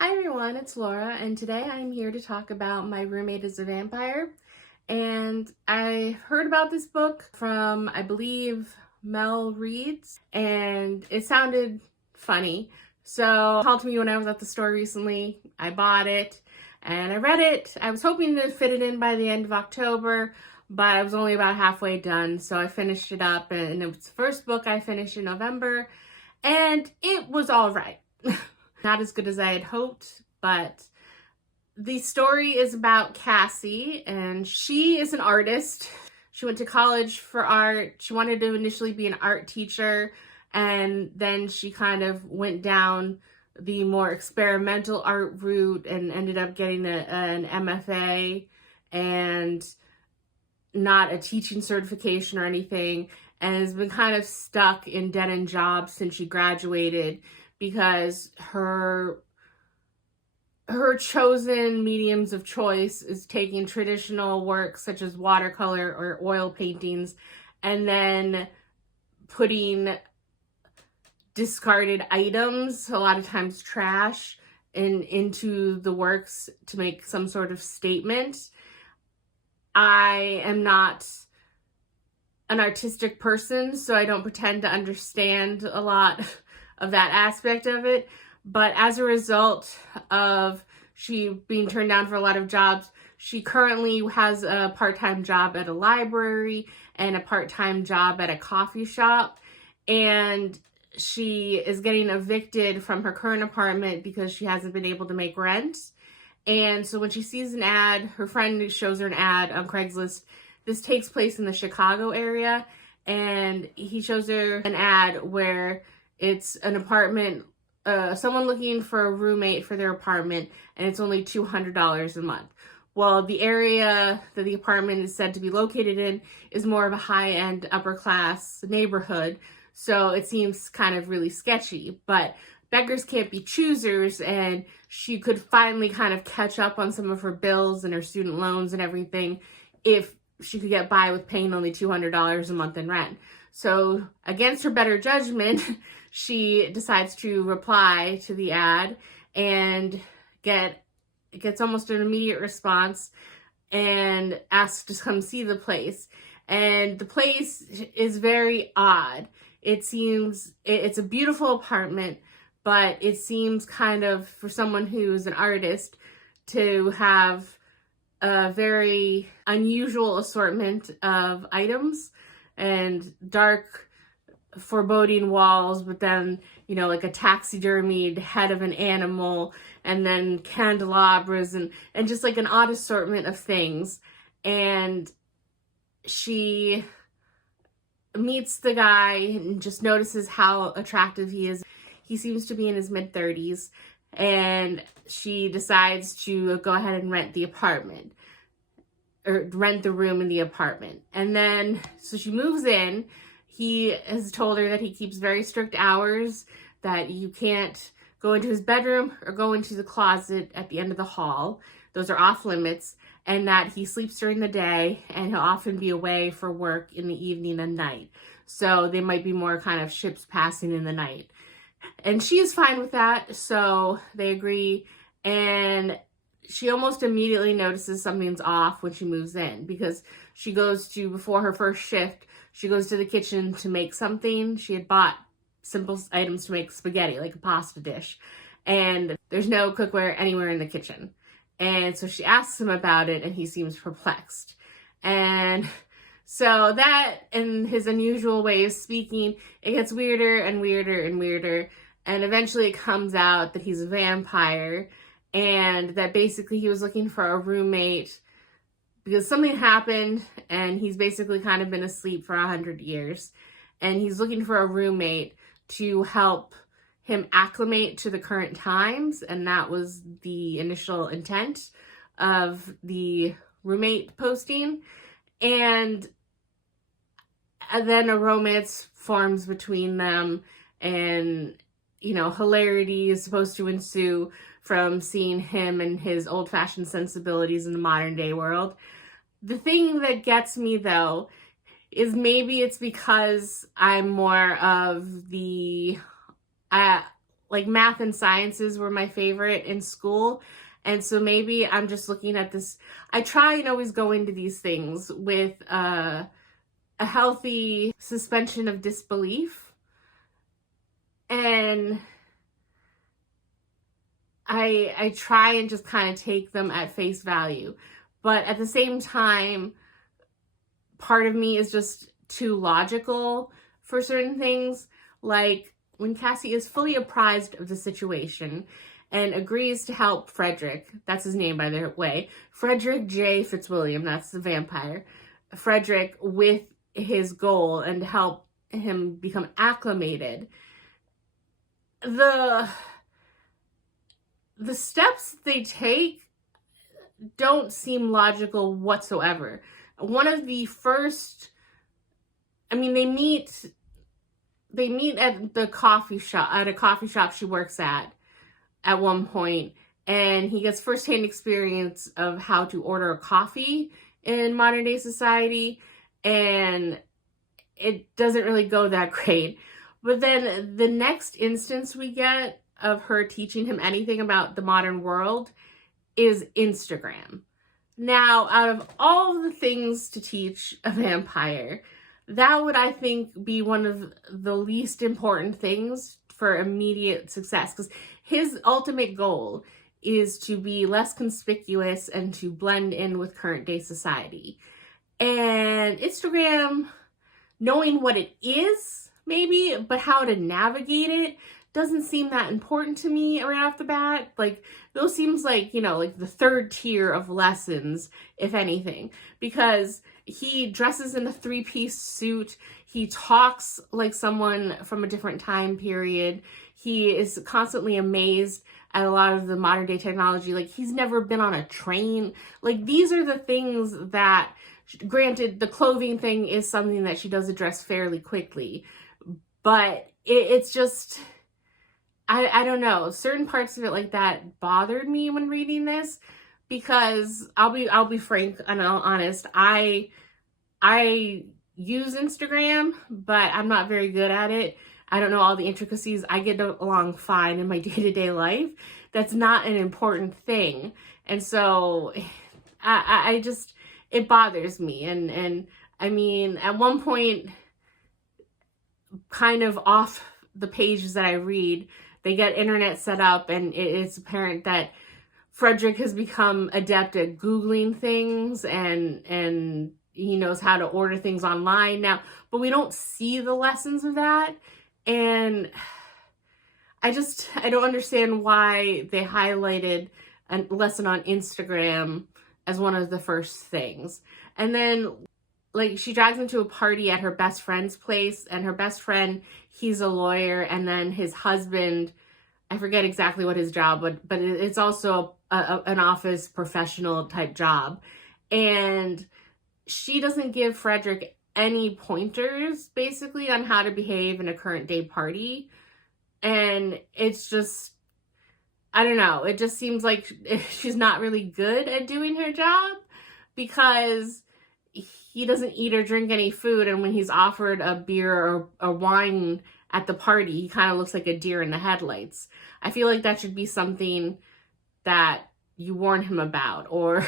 Hi everyone, it's Laura, and today I'm here to talk about My Roommate is a Vampire. And I heard about this book from, I believe, Mel Reed's, and it sounded funny. So it called to me when I was at the store recently. I bought it, and I read it. I was hoping to fit it in by the end of October, but I was only about halfway done, so I finished it up, and it was the first book I finished in November, and it was all right. Not as good as I had hoped, but the story is about Cassie, and she is an artist. She went to college for art. She wanted to initially be an art teacher, and then she kind of went down the more experimental art route and ended up getting an MFA and not a teaching certification or anything, and has been kind of stuck in dead-end jobs since she graduated because her chosen mediums of choice is taking traditional works such as watercolor or oil paintings and then putting discarded items, a lot of times trash, into the works to make some sort of statement. I am not an artistic person, so I don't pretend to understand a lot of that aspect of it. But as a result of she being turned down for a lot of jobs, she currently has a part-time job at a library and a part-time job at a coffee shop. And she is getting evicted from her current apartment because she hasn't been able to make rent. And so when she sees an ad, her friend shows her an ad on Craigslist. This takes place in the Chicago area, and he shows her an ad where it's an apartment, someone looking for a roommate for their apartment, and it's only $200 a month. Well, the area that the apartment is said to be located in is more of a high-end, upper-class neighborhood, so it seems kind of really sketchy. But beggars can't be choosers, and she could finally kind of catch up on some of her bills and her student loans and everything if she could get by with paying only $200 a month in rent. So against her better judgment, she decides to reply to the ad and gets almost an immediate response and asks to come see the place. And the place is very odd. It seems it's a beautiful apartment, but it seems kind of, for someone who's an artist, to have a very unusual assortment of items and dark, foreboding walls, but then, like a taxidermied head of an animal, and then candelabras, and just like an odd assortment of things. And she meets the guy and just notices how attractive he is. He seems to be in his mid-30s, and she decides to go ahead and rent the apartment, or rent the room in the apartment. And then, so she moves in. He has told her that he keeps very strict hours, that you can't go into his bedroom or go into the closet at the end of the hall. Those are off limits, and that he sleeps during the day, and he'll often be away for work in the evening and night. So they might be more kind of ships passing in the night. And she is fine with that, so they agree, and she almost immediately notices something's off when she moves in, because she goes to, before her first shift, she goes to the kitchen to make something. She had bought simple items to make spaghetti, like a pasta dish, and there's no cookware anywhere in the kitchen. And so she asks him about it, and he seems perplexed. And so that, in his unusual way of speaking, it gets weirder and weirder and weirder. And eventually it comes out that he's a vampire, and that basically he was looking for a roommate because something happened, and he's basically kind of been asleep for 100 years. And he's looking for a roommate to help him acclimate to the current times. And that was the initial intent of the roommate posting. And then a romance forms between them, and hilarity is supposed to ensue from seeing him and his old-fashioned sensibilities in the modern day world. The thing that gets me, though, is maybe it's because I'm more of the like math and sciences were my favorite in school. And so maybe I'm just looking at this. I try and always go into these things with a healthy suspension of disbelief. And I try and just kind of take them at face value. But at the same time, part of me is just too logical for certain things. Like when Cassie is fully apprised of the situation and agrees to help Frederick, that's his name by the way, Frederick J. Fitzwilliam, that's the vampire, Frederick, with his goal and to help him become acclimated. The steps they take don't seem logical whatsoever. One of the first, I mean, they meet at the coffee shop, at a coffee shop she works at one point, and he gets firsthand experience of how to order a coffee in modern day society, and it doesn't really go that great. But then the next instance we get of her teaching him anything about the modern world is Instagram. Now, out of all the things to teach a vampire, that would, I think, be one of the least important things for immediate success, because his ultimate goal is to be less conspicuous and to blend in with current day society. And Instagram, knowing what it is, maybe, but how to navigate it doesn't seem that important to me right off the bat. Like, those seems like, you know, like the third tier of lessons, if anything, because he dresses in a 3-piece suit. He talks like someone from a different time period. He is constantly amazed at a lot of the modern day technology. Like, he's never been on a train. Like, these are the things that, granted, the clothing thing is something that she does address fairly quickly, but it's just, I don't know, certain parts of it like that bothered me when reading this, because I'll be frank and honest, I use Instagram, but I'm not very good at it. I don't know all the intricacies. I get along fine in my day-to-day life. That's not an important thing. And so I just, it bothers me. And I mean, at one point, kind of off the pages that I read, they get internet set up, and it's apparent that Frederick has become adept at Googling things, and he knows how to order things online now, but we don't see the lessons of that. And I don't understand why they highlighted a lesson on Instagram as one of the first things. And then, like, she drags him to a party at her best friend's place, and her best friend, he's a lawyer, and then his husband, I forget exactly what his job, but it's also an office professional type job. And she doesn't give Frederick any pointers, basically, on how to behave in a current day party. And it's just, I don't know, it just seems like she's not really good at doing her job, because he doesn't eat or drink any food, and when he's offered a beer or a wine at the party, he kind of looks like a deer in the headlights. I feel like that should be something that you warn him about, or,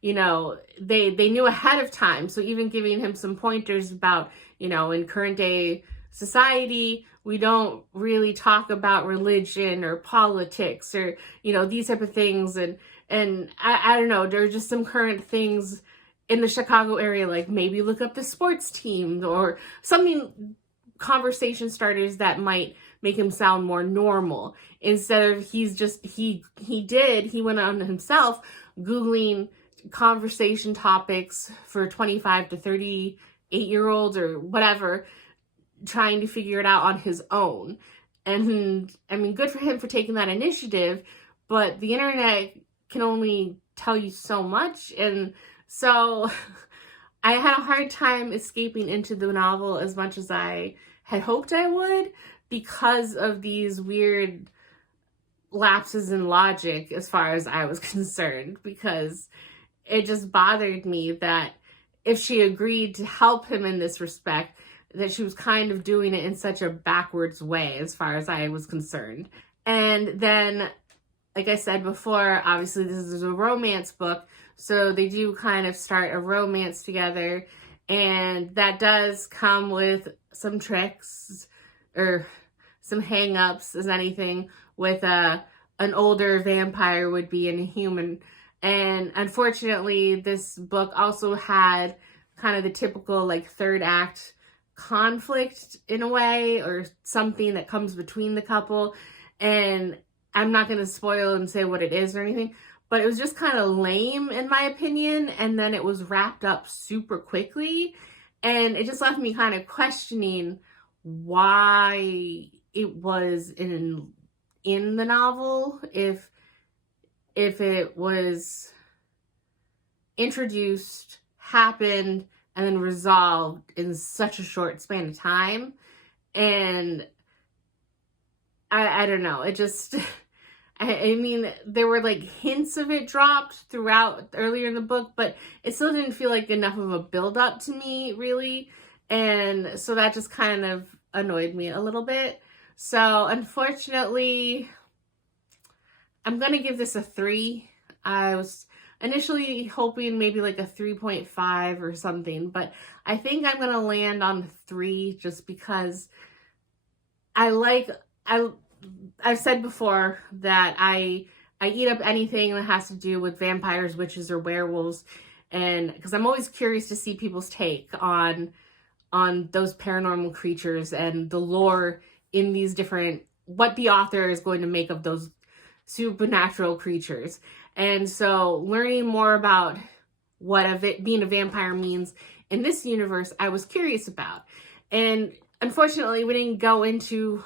you know, they knew ahead of time. So even giving him some pointers about, you know, in current day society, we don't really talk about religion or politics or, you know, these type of things. And I don't know, there are just some current things in the Chicago area, like maybe look up the sports team or something, conversation starters that might make him sound more normal, instead of he went on himself Googling conversation topics for 25 to 38-year-olds or whatever, trying to figure it out on his own. And I mean, good for him for taking that initiative, but the internet can only tell you so much. And so I had a hard time escaping into the novel as much as I had hoped I would, because of these weird lapses in logic as far as I was concerned, because it just bothered me that if she agreed to help him in this respect, that she was kind of doing it in such a backwards way as far as I was concerned. And then, like I said before, obviously this is a romance book, so they do kind of start a romance together, and that does come with some tricks or some hang-ups, as anything with an older vampire would be in a human. And unfortunately, this book also had kind of the typical like third act conflict in a way, or something that comes between the couple. And I'm not going to spoil and say what it is or anything, but it was just kind of lame in my opinion. And then it was wrapped up super quickly. And it just left me kind of questioning why it was in the novel, if it was introduced, happened, and then resolved in such a short span of time. And I don't know, it just, I mean, there were like hints of it dropped throughout earlier in the book, but it still didn't feel like enough of a build up to me, really. And so that just kind of annoyed me a little bit. So unfortunately, I'm going to give this a 3. I was initially hoping maybe like a 3.5 or something, but I think I'm going to land on 3 just because I've said before that I eat up anything that has to do with vampires, witches, or werewolves, and because I'm always curious to see people's take on those paranormal creatures and the lore in these different, what the author is going to make of those supernatural creatures. And so learning more about what being a vampire means in this universe, I was curious about. And unfortunately, we didn't go into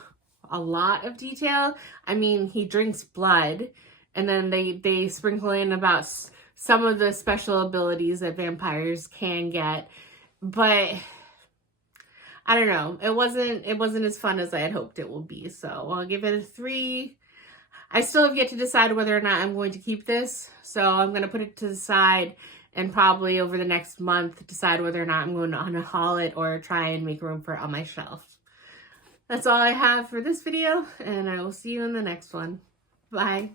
a lot of detail. I mean, he drinks blood, and then they sprinkle in about some of the special abilities that vampires can get, but I don't know. It wasn't as fun as I had hoped it would be. So I'll give it a 3. I still have yet to decide whether or not I'm going to keep this. So I'm going to put it to the side and probably over the next month decide whether or not I'm going to unhaul it or try and make room for it on my shelf. That's all I have for this video, and I will see you in the next one. Bye.